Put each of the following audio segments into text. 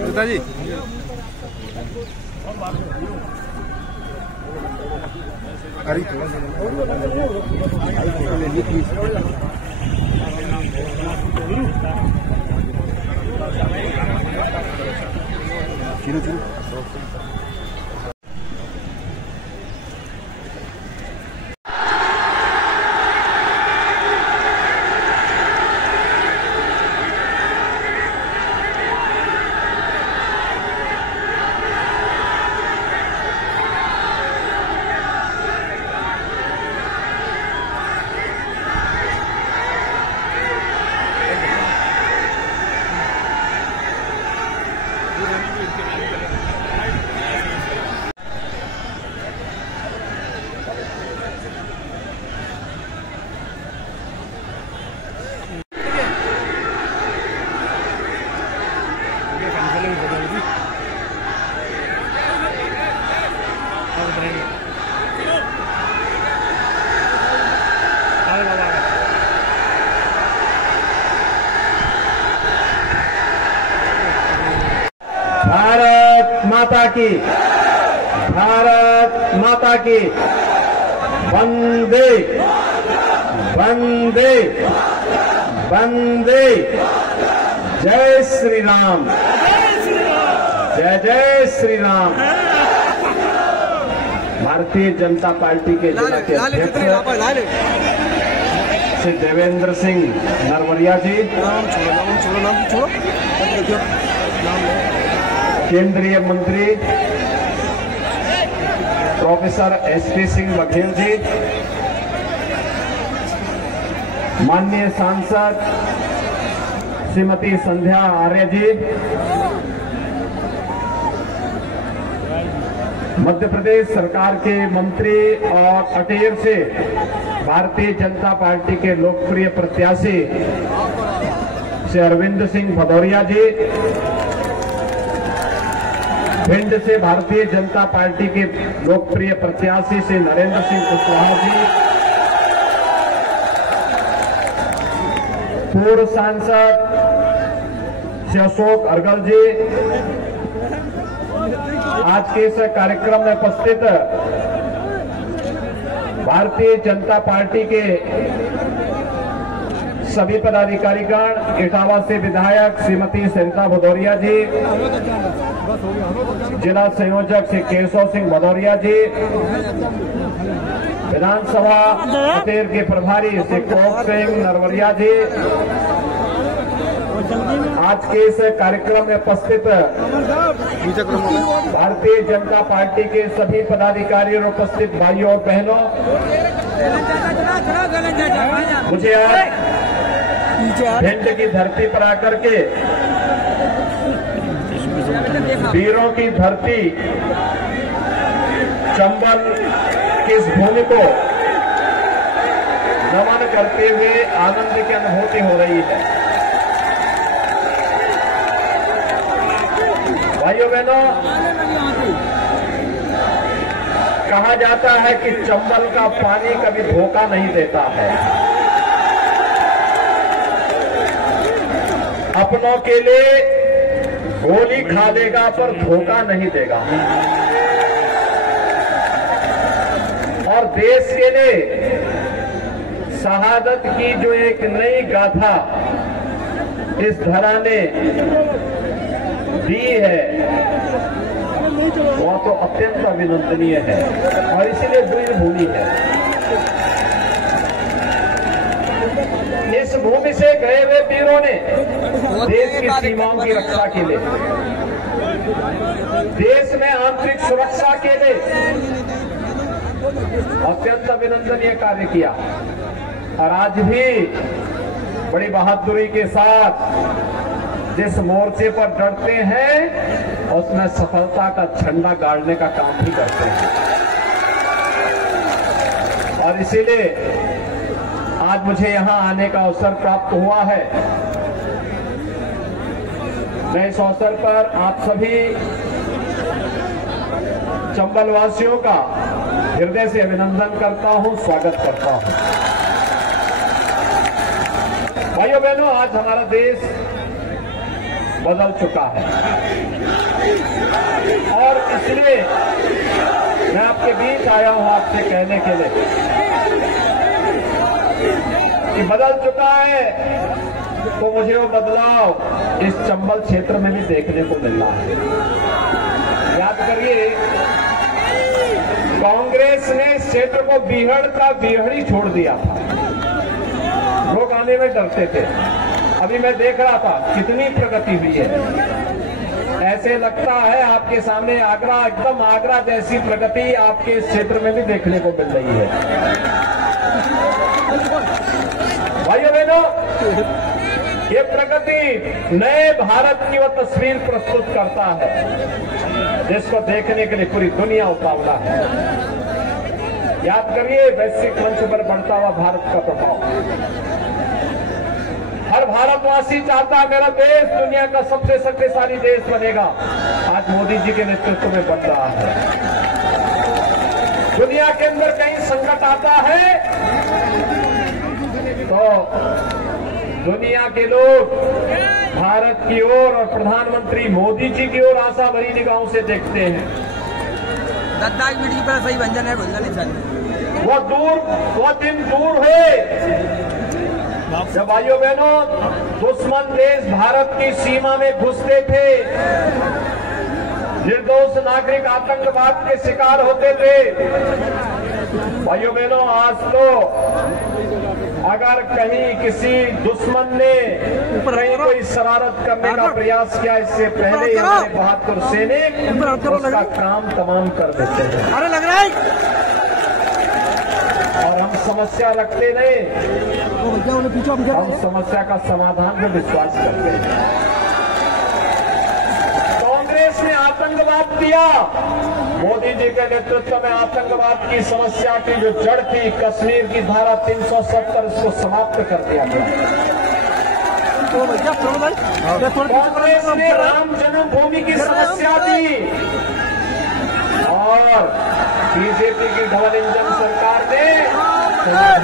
पिताजी अरे चलो चलो भारत माता की वंदे वंदे वंदे। जय श्री राम, जय जय श्री राम। भारतीय जनता पार्टी के जिला के अध्यक्ष श्री देवेंद्र सिंह नरवरिया जी, केंद्रीय मंत्री प्रोफेसर एसपी सिंह बघेल जी, माननीय सांसद श्रीमती संध्या आर्य जी, मध्य प्रदेश सरकार के मंत्री और अटेर से भारतीय जनता पार्टी के लोकप्रिय प्रत्याशी श्री अरविंद सिंह भदौरिया जी, भिंड से भारतीय जनता पार्टी के लोकप्रिय प्रत्याशी श्री नरेंद्र सिंह कुशवाहा जी, पूर्व सांसद श्री अशोक अर्गल जी, आज के इस कार्यक्रम में उपस्थित भारतीय जनता पार्टी के सभी पदाधिकारीगण, इटावा से विधायक श्रीमती सरिता भदौरिया जी, जिला संयोजक श्री केशव सिंह भदौरिया जी, विधानसभा अटेर के प्रभारी श्री कोक सिंह नरवरिया जी, आज के इस कार्यक्रम में उपस्थित भारतीय जनता पार्टी के सभी पदाधिकारी और उपस्थित भाइयों और बहनों, मुझे आज भिंड की धरती पर आकर के वीरों की धरती चंबल की इस भूमि को नमन करते हुए आनंद की अनुभूति हो रही है। भाइयों बहनों, कहा जाता है कि चंबल का पानी कभी धोखा नहीं देता है। अपनों के लिए गोली खा लेगा पर धोखा नहीं देगा, और देश के लिए शहादत की जो एक नई गाथा इस धरा ने दी है, वह तो अत्यंत अभिनंदनीय है और इसीलिए वीर भूमि है। इस भूमि से गए हुए वीरों ने देश की सीमाओं की रक्षा के लिए, देश में आंतरिक सुरक्षा के लिए अत्यंत अभिनंदनीय कार्य किया, और आज भी बड़ी बहादुरी के साथ जिस मोर्चे पर डटते हैं उसमें सफलता का झंडा गाड़ने का काम भी करते हैं। और इसीलिए आज मुझे यहां आने का अवसर प्राप्त हुआ है। मैं इस अवसर पर आप सभी चंबल वासियों का हृदय से अभिनंदन करता हूं, स्वागत करता हूं। भाइयों बहनों, आज हमारा देश बदल चुका है और इसलिए मैं आपके बीच आया हूं आपसे कहने के लिए कि बदल चुका है, तो मुझे वो बदलाव इस चंबल क्षेत्र में भी देखने को मिल रहा है। याद करिए, कांग्रेस ने इस क्षेत्र को बीहड़ का बीहड़ ही छोड़ दिया था। लोग आने में डरते थे। अभी मैं देख रहा था कितनी प्रगति हुई है। ऐसे लगता है आपके सामने आगरा, एकदम आगरा जैसी प्रगति आपके इस क्षेत्र में भी देखने को मिल रही है। भाइयों बहनों, ये प्रगति नए भारत की वो तस्वीर प्रस्तुत करता है जिसको देखने के लिए पूरी दुनिया उतावला है। याद करिए, वैश्विक मंच पर बढ़ता हुआ भारत का प्रभाव। हर भारतवासी चाहता है मेरा देश दुनिया का सबसे शक्तिशाली देश बनेगा। आज मोदी जी के नेतृत्व में बन रहा है। दुनिया के अंदर कहीं संकट आता है तो दुनिया के लोग भारत की ओर और प्रधानमंत्री मोदी जी की ओर आशा भरी निगाहों से देखते हैं। सही व्यंजन है, वो दिन दूर हुए जब भाइयों बहनों दुश्मन देश भारत की सीमा में घुसते थे, निर्दोष नागरिक आतंकवाद के शिकार होते थे। भाइयों बहनों, आज तो अगर कहीं किसी दुश्मन ने कहीं कोई शरारत करने का प्रयास किया, इससे पहले हमारे बहादुर सैनिक उसका काम तमाम कर देते हैं। अरे लग रहा है, और हम समस्या रखते नहीं, हम समस्या का समाधान में विश्वास करते हैं। कांग्रेस ने आतंकवाद दिया, मोदी जी के नेतृत्व में आतंकवाद की समस्या की जो जड़ थी, कश्मीर की धारा 370, इसको समाप्त कर दिया गया। कांग्रेस ने राम जन्मभूमि की समस्या दी और बीजेपी की डबल इंजन सरकार ने समाधान दे दिया।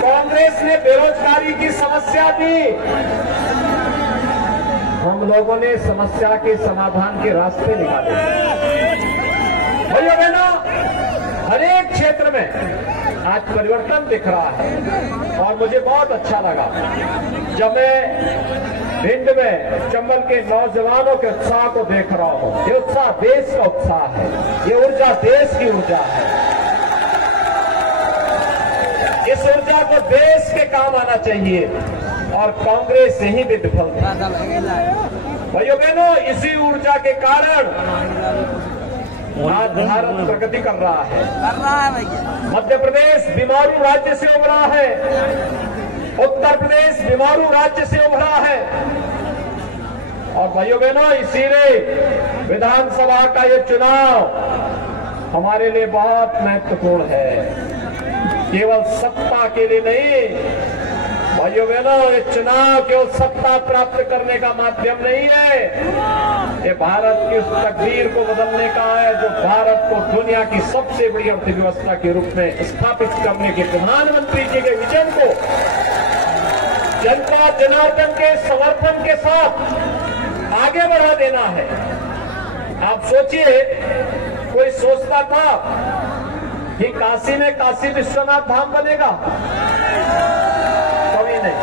कांग्रेस ने बेरोजगारी की समस्या दी, हम लोगों ने समस्या के समाधान के रास्ते निकाले। भाइयों बहनों, हर एक क्षेत्र में आज परिवर्तन दिख रहा है और मुझे बहुत अच्छा लगा जब मैं भिंड में चंबल के नौजवानों के उत्साह को देख रहा हूं। ये उत्साह देश का उत्साह है, ये ऊर्जा देश की ऊर्जा है। इस ऊर्जा को देश के काम आना चाहिए और कांग्रेस यही भी विफल था। भाइयों बहनों, इसी ऊर्जा के कारण आज भारत प्रगति कर रहा है। मध्य प्रदेश बीमारू राज्य से उभरा है, उत्तर प्रदेश बीमारू राज्य से उभरा है। और भाइयों बहनों, इसीलिए विधानसभा का ये चुनाव हमारे लिए बहुत महत्वपूर्ण है। केवल सत्ता के लिए नहीं भाइयों बहनों, ये चुनाव केवल सत्ता प्राप्त करने का माध्यम नहीं है, ये भारत की उस तकदीर को बदलने का है जो भारत को दुनिया की सबसे बड़ी अर्थव्यवस्था के रूप में स्थापित करने के प्रधानमंत्री जी के विजन को जनता जनार्दन के समर्थन के साथ आगे बढ़ा देना है। आप सोचिए, कोई सोचता था कि काशी में काशी विश्वनाथ धाम बनेगा? कभी नहीं।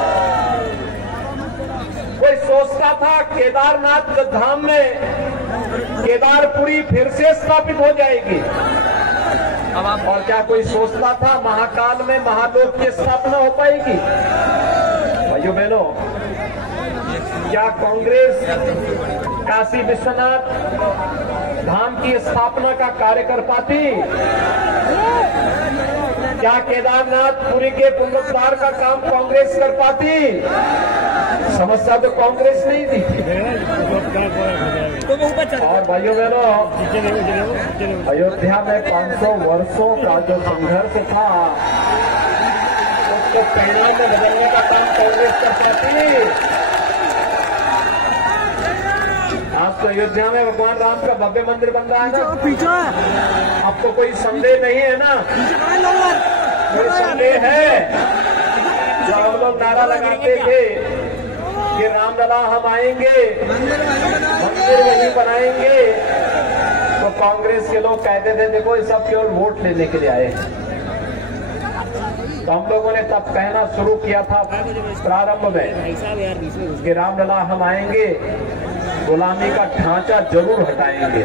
कोई सोचता था केदारनाथ धाम में केदारपुरी फिर से स्थापित हो जाएगी? और क्या कोई सोचता था महाकाल में महालोक की स्थापना हो पाएगी? भाइयों बहनों, क्या कांग्रेस काशी विश्वनाथ धाम की स्थापना का कार्य कर पाती? क्या केदारनाथपुरी के पुनरुद्धार का काम कांग्रेस कर पाती? समस्या तो कांग्रेस नहीं थी। और भाइयों बहनों, अयोध्या में 500 वर्षों का जो संघर्ष था, उसको परिणाम में बदलने का काम कांग्रेस कर पाती। आज तो अयोध्या में भगवान राम का भव्य मंदिर बन रहा है ना, पीछे आपको कोई संदेह नहीं है ना? कोई संदेह है? जो हम लोग नारा लगाते थे कि रामलला हम आएंगे, मंदिर वहीं बनाएंगे, तो कांग्रेस के लोग कहते थे देखो ये सब केवल वोट लेने के लिए आए हैं। तो हम लोगों ने तब कहना शुरू किया था प्रारंभ में कि रामलला हम आएंगे, गुलामी का ढांचा जरूर हटाएंगे।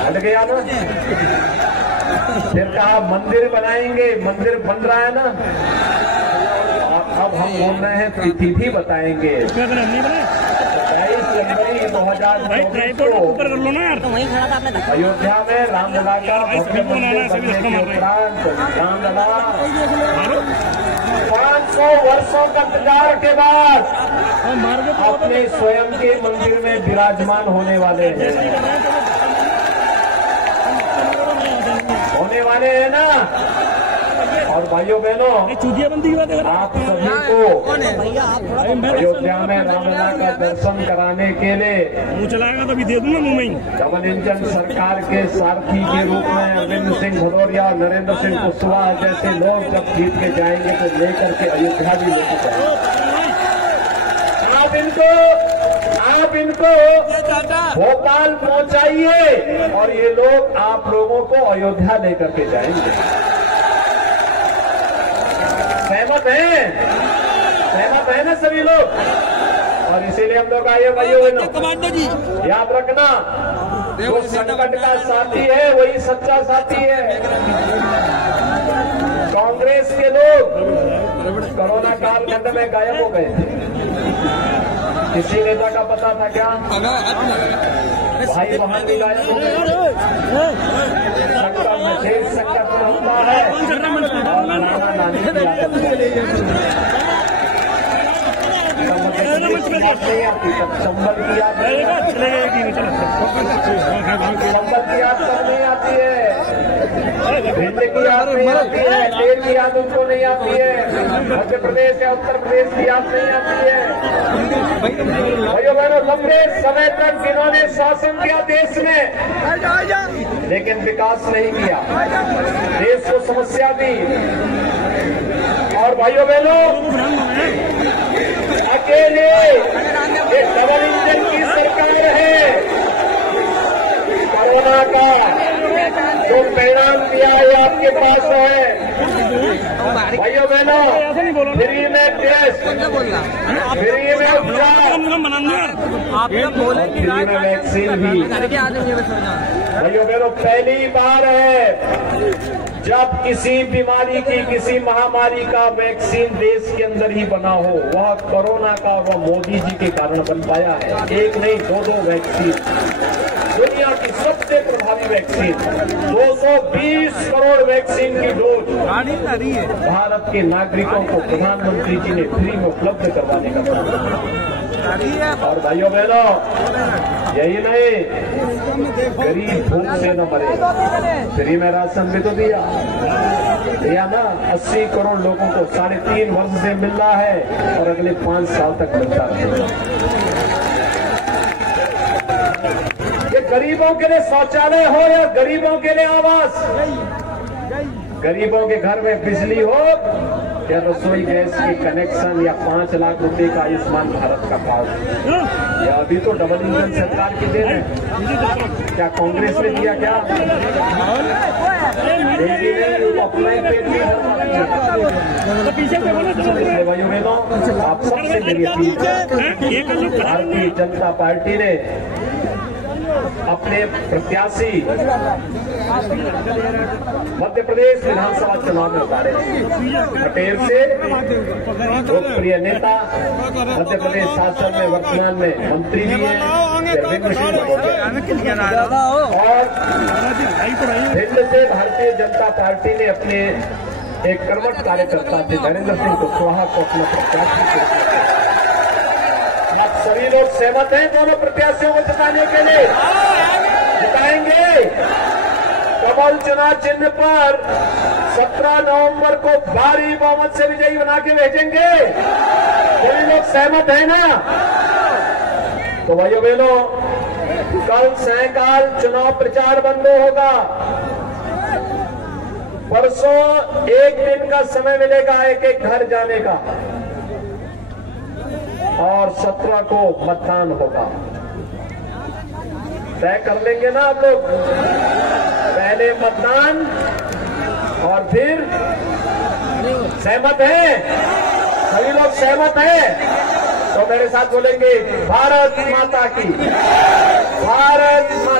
हट गया ना? फिर कहा मंदिर बनाएंगे, मंदिर बन रहा है ना। अब हम बोल रहे हैं तिथि भी बताएंगे। 22 जनवरी 2024 को अयोध्या में रामलला का भव्य मंदिर बनने के उपरांत रामलला 500 वर्षों का इंतजार के बाद अपने स्वयं के मंदिर में विराजमान होने वाले हैं, होने वाले हैं ना। और भाइयों बहनों, आप सभी को अयोध्या में रामलला का दर्शन कराने के लिए डबल इंजन सरकार के सारथी के रूप में अरविंद सिंह भदौरिया और नरेंद्र सिंह कुशवाहा जैसे लोग जब जीत के जाएंगे तो लेकर के अयोध्या भी लेकर जाएंगे। आप इनको भोपाल पहुंचाइए और ये लोग आप लोगों को अयोध्या लेकर के जाएंगे। सहमत है ना सभी लोग? और इसीलिए हम लोग आए भाइयों बहनों, याद रखना जो संकट का साथी है वही सच्चा साथी है। कांग्रेस के लोग कोरोना कालखंड में गायब हो गए थे। किसी नेता का पता था क्या? भाई वहां भी गायब हो गए। संकट में शेष संकट में होता है और नाना नानी की आदत नहीं आती, तब संबल की याद नहीं आती, संबल की याद तब नहीं आती है, भिंड की याद नहीं आती है, तेल की याद उनको नहीं आती है, मध्य प्रदेश या उत्तर प्रदेश की याद नहीं आती है। भाइयों बहनों, लंबे समय तक जिन्होंने शासन किया देश में, लेकिन विकास नहीं किया, देश को समस्या दी। और भाइयों बहनों, अकेले ये डबल इंजन की सरकार है। कोरोना का जो परिणाम दिया है आपके पास है। भाइयों बहनों, फ्री में टेस्ट, फ्री में उपचार, फ्री में वैक्सीन भी। भाइयों बहनों, पहली बार है जब किसी बीमारी की, किसी महामारी का वैक्सीन देश के अंदर ही बना हो। वह कोरोना का, वह मोदी जी के कारण बन पाया है। एक नहीं, दो वैक्सीन, दुनिया की सबसे प्रभावी वैक्सीन, 220 करोड़ वैक्सीन की डोज भारत के नागरिकों को प्रधानमंत्री जी ने फ्री में उपलब्ध करवाने का काम। और भाइयों बहनों, यही नहीं, गरीब भूख से न मरे, फ्री में राशन भी तो दिया ना। 80 करोड़ लोगों को 3.5 वर्ष से मिल रहा है और अगले 5 साल तक मिलता रहेगा। ये गरीबों के लिए शौचालय हो या गरीबों के लिए आवास, गरीबों के घर में बिजली हो या रसोई गैस की कनेक्शन या 5 लाख रुपए का आयुष्मान भारत का पास, या अभी तो डबल इंजन सरकार की देन है। क्या कांग्रेस ने दिया? क्या अपना पेट भी भाइयों बहनों, आप सबसे मेरी अपील, भारतीय जनता पार्टी ने अपने प्रत्याशी मध्य प्रदेश विधानसभा चुनाव में उतारे। पटेल से लोकप्रिय नेता, मध्य प्रदेश शासन में वर्तमान में मंत्री भी हैं, अरविंद सिंह भदौरिया, और भिंड से भारतीय जनता पार्टी ने अपने एक कर्मठ कार्यकर्ता थे नरेंद्र सिंह कुशवाहा को अपना प्रत्याशी। सभी लोग सहमत हैं दोनों प्रत्याशियों को जिताने के लिए? जिताएंगे। कमल चुनाव चिन्ह पर 17 नवंबर को भारी बहुमत से विजयी बना के भेजेंगे। सभी लोग सहमत हैं ना? तो भाइयों बहनों, कल सायंकाल चुनाव प्रचार बंद होगा। परसों एक दिन का समय मिलेगा एक एक घर जाने का, और 17 को मतदान होगा। तय कर लेंगे ना आप लोग, पहले मतदान और फिर सहमत है? सभी लोग सहमत हैं? तो मेरे साथ बोलेंगे भारत माता की, भारत माता